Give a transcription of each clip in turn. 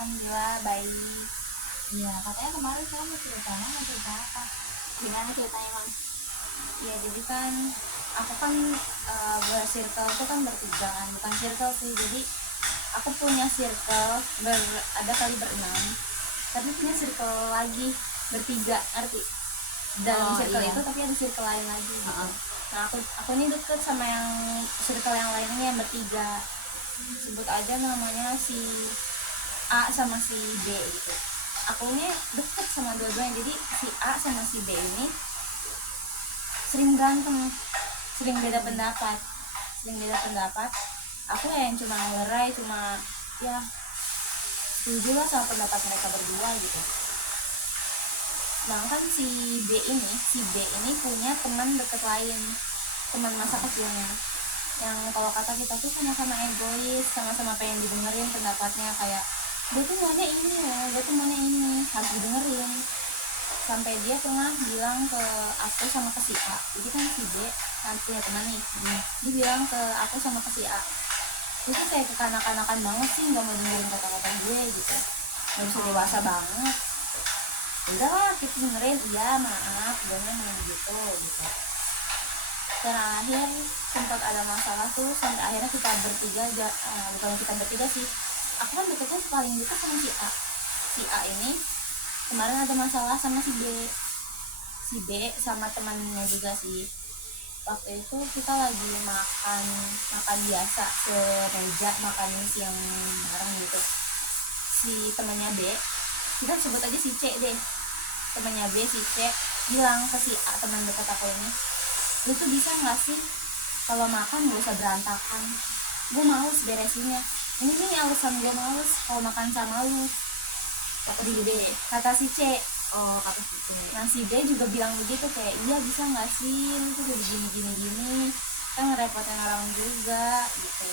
Alhamdulillah baik. Iya, katanya kemarin kamu ceritanya mau cerita apa? Gimana ceritanya Bang? Ya jadi kan aku kan bercircle itu kan bertiga kan, bukan circle sih. Jadi aku punya circle ada kali berenam, tapi punya circle lagi bertiga, ngerti? Dalam circle Iya. itu tapi ada circle lain lagi gitu. Heeh. Nah aku ini deket sama yang circle yang lain ini yang bertiga. Sebut aja namanya si A sama si B gitu. Aku ini deket sama dua-duanya, jadi si A sama si B ini sering berantem, sering beda pendapat. Aku yang cuma ngelerai, cuma ya setuju lah sama pendapat mereka berdua gitu. Sedangkan si B ini punya teman deket lain, teman masa kecilnya, yang kalau kata kita tuh sama-sama egois, sama-sama pengen didengerin pendapatnya, kayak gue tuh maunya ini harus didengerin. Sampai dia pernah bilang ke aku sama ke si A, jadi kan si B kan punya teman nih, dia bilang ke aku sama ke si A, itu tuh kayak kekanak-kanakan banget sih, nggak mau dengerin kata-kata gue gitu, nggak bisa dewasa banget. Udahlah kita dengerin, iya maaf gue memang gitu. Dan akhir sempat ada masalah tuh, sampai akhirnya kita bertiga bukan kita bertiga sih, aku kan deketnya paling dekat sama si A ini kemarin ada masalah sama si B sama temannya juga sih. Waktu itu kita lagi makan biasa semeja, makan siang bareng gitu. Si temannya B, kita sebut aja si C deh, temannya B si C bilang ke si A, teman dekat aku ini, lu tuh bisa nggak sih kalau makan gak usah berantakan, gue males beresinnya, ini nih alasan gue males kalau makan sama lu. Kata si B. Kata si C. Oh, kata si C. Nah si B juga bilang begitu, kayak iya bisa nggak sih lu tuh udah gini kan ngerepotin orang juga gitu.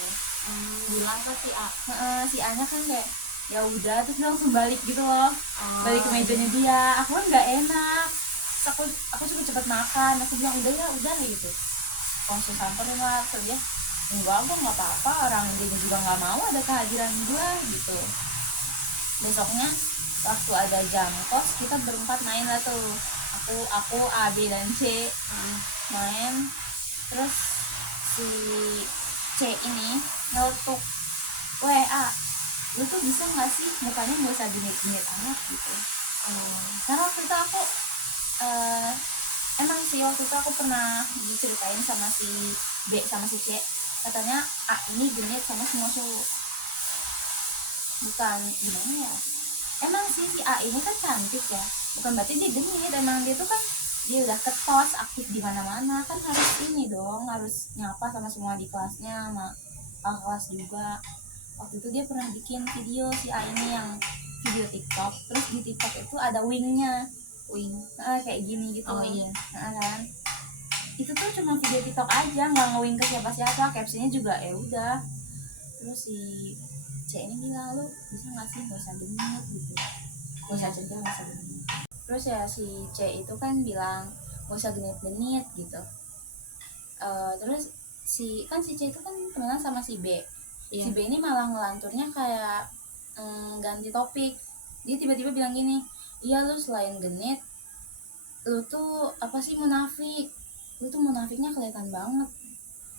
Bilang ke si A. Si A nya kan kayak ya udah, terus dia langsung balik gitu loh. Balik ke mejanya dia, aku kan nggak enak. Terus aku suka cepet makan, aku bilang udah gitu, langsung samperin lah. Terus dia enggak, gue nggak apa-apa, orang dia juga nggak mau ada kehadiran gue gitu. Besoknya waktu ada jam kos, kita berempat main lah tuh, aku A B dan C main. Terus si C ini nyeletuk WA, lu tuh bisa nggak sih mukanya nggak usah genit-genit amat gitu. Karena waktu itu aku emang sih waktu itu aku pernah diceritain sama si B sama si C, katanya A ini genit sama semua cowok. Bukan gimana ya, emang sih si A ini kan cantik ya, bukan berarti dia genit. Emang dia tuh kan dia udah ketos, aktif di mana-mana, kan harus ini dong, harus nyapa sama semua di kelasnya, sama kakak kelas juga. Waktu itu dia pernah bikin video si A ini yang video TikTok, terus di TikTok itu ada wingnya, kayak gini gitu. Oh iya. Kan itu tuh cuma video TikTok aja, nggak nge-wing ke siapa-siapa, captionnya juga ya udah. Terus si C ini bilang, lu bisa nggak sih nggak usah genit gitu, nggak usah centil, nggak usah genit. Terus ya si C itu kan bilang nggak usah genit-genit gitu. Terus si C itu kan temenan sama si B. Si B ini malah ngelanturnya kayak ganti topik. Dia tiba-tiba bilang gini, iya lu selain genit, lu tuh apa sih, munafik. Lu tuh munafiknya kelihatan banget.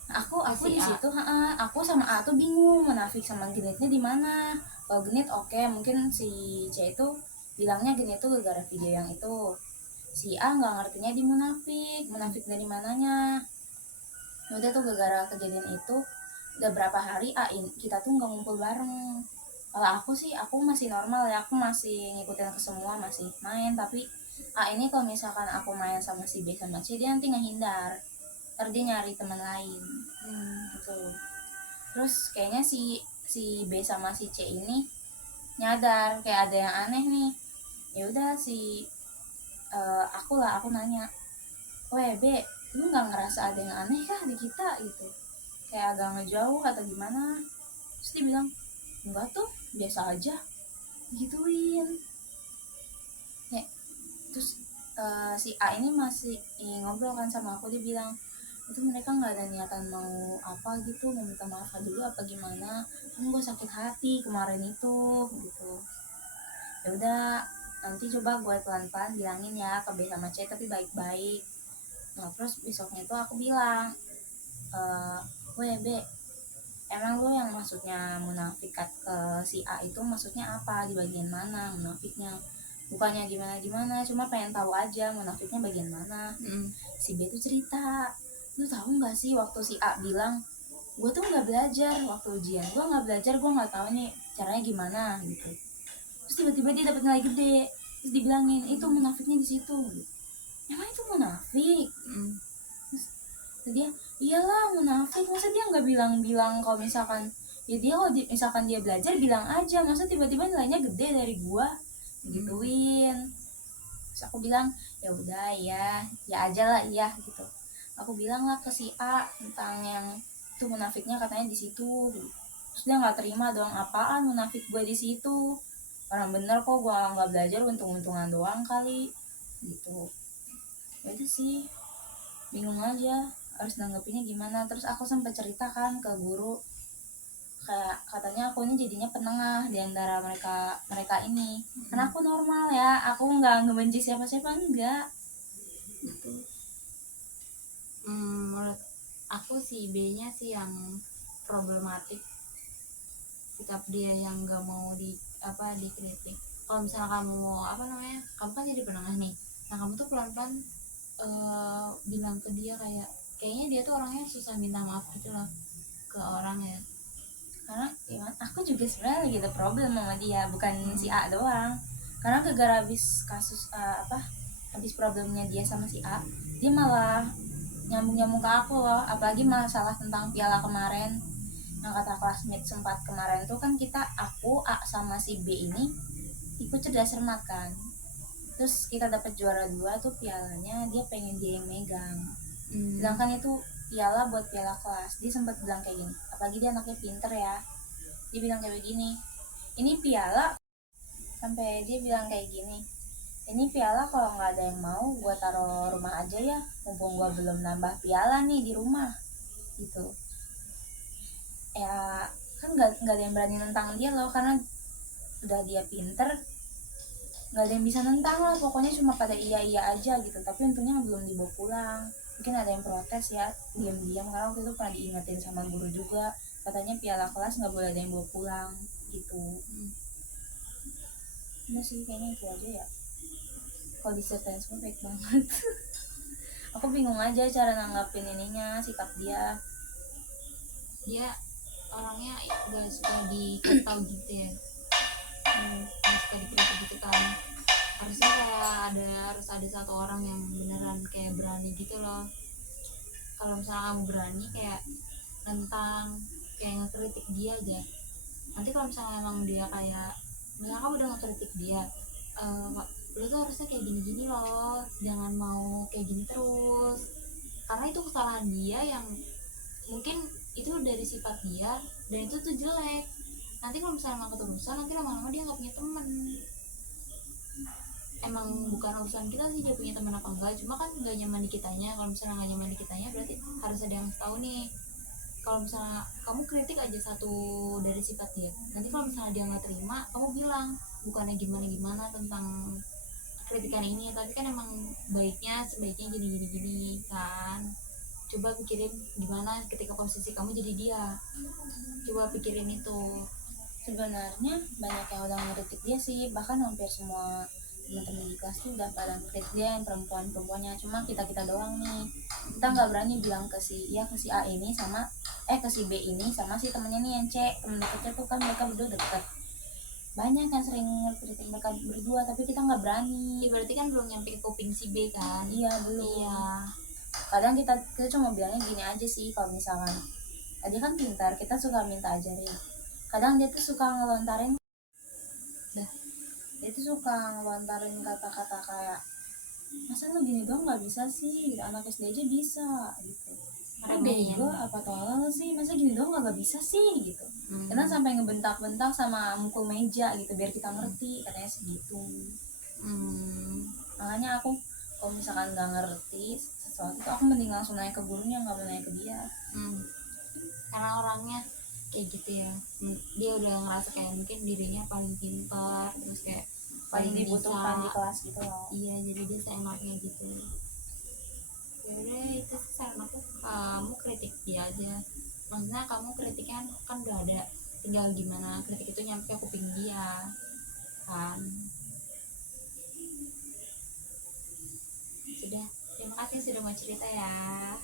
Aku di situ, aku sama A tuh bingung munafik sama genitnya di mana. Kalau genit oke, mungkin si C itu bilangnya genit tuh gara-gara video yang itu. Si A nggak ngertinya di munafik dari mananya. Udah tuh gara-gara kejadian itu udah berapa hari kita tuh nggak ngumpul bareng. Kalau aku sih, aku masih normal ya, aku masih ngikutin ke semua, masih main. Tapi A ini kalau misalkan aku main sama si B sama C, dia nanti ngehindar, ntar dia nyari teman lain gitu. Terus kayaknya si B sama si C ini nyadar kayak ada yang aneh nih. Ya udah aku nanya, weh B, lu nggak ngerasa ada yang aneh kah di kita gitu, kayak agak ngejauh atau gimana? Terus dia bilang enggak tuh, biasa aja, gituin ya. Terus si A ini masih ngobrol kan sama aku, dia bilang itu mereka nggak ada niatan mau apa gitu, mau minta maaf dulu apa gimana, gue sakit hati kemarin itu gitu. Ya udah, nanti coba gue pelan-pelan bilangin ya ke B sama C tapi baik-baik. Nah terus besoknya itu aku bilang, weh B, emang lu yang maksudnya munafikat ke si A itu maksudnya apa, di bagian mana munafiknya? Bukannya gimana-gimana, cuma pengen tahu aja munafiknya bagian mana. Si B tuh cerita, lu tahu nggak sih waktu si A bilang, gue tuh nggak belajar waktu ujian, gue nggak belajar, gue nggak tahu nih caranya gimana gitu. Terus tiba-tiba dia dapat nilai gede, terus dibilangin itu munafiknya di situ. Emang itu munafik? Terus dia, iyalah munafik, masa dia nggak bilang-bilang kalau misalkan ya dia kalau misalkan dia belajar bilang aja, masa tiba-tiba nilainya gede dari gua gituin. Terus aku bilang ya udah ya aja lah iya gitu. Aku bilang lah ke si A tentang yang itu munafiknya katanya di situ. Terus dia nggak terima dong, apaan munafik gue di situ, orang bener kok gue nggak belajar, untung-untungan doang kali gitu. Ya itu sih bingung aja harus nanggepinnya gimana. Terus aku sempat ceritakan ke guru, kayak katanya aku ini jadinya penengah di antara mereka mereka ini, karena aku normal ya, aku nggak ngebenci siapa-siapa, enggak gitu. Menurut aku si B-nya sih yang problematik, sikap dia yang nggak mau dikritik. Kalau misalnya kamu kamu kan jadi penengah nih, nah kamu tuh pelan-pelan bilang ke dia kayaknya dia tuh orangnya susah minta maaf gitu loh ke orang ya. Karena ya, aku juga sebenarnya lagi ada problem sama dia, bukan si A doang. Karena gara habis kasus habis problemnya dia sama si A, dia malah nyambung ke aku loh. Apalagi masalah tentang piala kemarin yang kata classmate sempat kemarin tuh kan, aku A sama si B ini ikut cerdas cermat kan, terus kita dapat juara 2 tuh, pialanya dia pengen dia yang megang. Sedangkan itu piala buat piala kelas. Dia sempat bilang kayak gini, apalagi dia anaknya pinter ya, dia bilang kayak begini, ini piala, sampai dia bilang kayak gini, ini piala kalau nggak ada yang mau gue taruh rumah aja ya, mumpung gue belum nambah piala nih di rumah gitu. Ya kan nggak ada yang berani nentang dia loh, karena udah dia pinter, nggak ada yang bisa nentang lah pokoknya, cuma pada iya iya aja gitu. Tapi untungnya belum dibawa pulang, mungkin ada yang protes ya diam-diam, karena waktu itu pernah diingetin sama guru juga, katanya piala kelas nggak boleh ada yang bawa pulang gitu. Udah sih kayaknya itu aja ya, kalau diceritain semua baik banget. Aku bingung aja cara nanggapin ininya, sikap dia. Dia orangnya gak suka dikasih tahu gitu ya, gak suka dikritik gitu kan. Harusnya harus ada satu orang yang beneran kayak berani gitu loh. Kalau misalnya kamu berani kayak tentang kayak ngekritik dia aja, nanti kalau misalnya emang dia kayak misalnya kamu udah ngekritik dia, lu tuh harusnya kayak gini-gini loh, jangan mau kayak gini terus, karena itu kesalahan dia yang mungkin itu dari sifat dia dan itu tuh jelek. Nanti kalau misalnya emang keterusan, nanti lama-lama dia nggak punya temen. Emang bukan urusan kita sih dia punya teman apa enggak, cuma kan nggak nyaman di kitanya. Kalau misalnya nggak nyaman di kitanya, berarti harus ada yang tahu nih. Kalau misalnya kamu kritik aja satu dari sifat dia, nanti kalau misalnya dia nggak terima, kamu bilang bukannya gimana-gimana tentang kritikan ini, tapi kan emang sebaiknya jadi gini-gini kan. Coba pikirin gimana ketika posisi kamu jadi dia, coba pikirin itu. Sebenarnya banyak yang udah ngeritik dia sih, bahkan hampir semua teman-teman di kelas tuh udah pada ngeritik dia, yang perempuannya, cuma kita doang nih, kita nggak berani bilang ke si A ini sama ke si B ini sama si temennya nih yang C, temen deketnya tuh kan, mereka berdua deket, banyak yang sering ngeritik mereka berdua, tapi kita nggak berani. Ya, berarti kan belum nyampe ke kuping si B kan. Iya belum. Iya, Kadang kita cuma bilangnya gini aja sih, kalau misalkan dia kan pintar, kita suka minta ajarin, kadang dia tuh suka ngelontarin kata-kata kayak, masa lu gini doang nggak bisa sih, anak SD aja bisa gitu, kan bego apa tolol sih, masa gini doang nggak bisa sih gitu. Kadang sampai ngebentak-bentak sama mukul meja gitu biar kita ngerti, katanya segitu. Makanya aku kalau misalkan nggak ngerti sesuatu tuh, aku mending langsung nanya ke gurunya, nggak mau nanya ke dia. Karena orangnya kayak gitu ya, dia udah ngerasa kayak mungkin dirinya paling pintar, terus kayak paling Paling dibutuhkan bisa. di kelas gitu loh. Iya, jadi dia seenaknya gitu. Yaudah, itu sih saran aku, kamu kritik dia aja. Maksudnya kamu kritiknya kan udah ada, tinggal gimana kritik itu nyampe ke kuping dia kan. Sudah, terima kasih sudah mau cerita ya.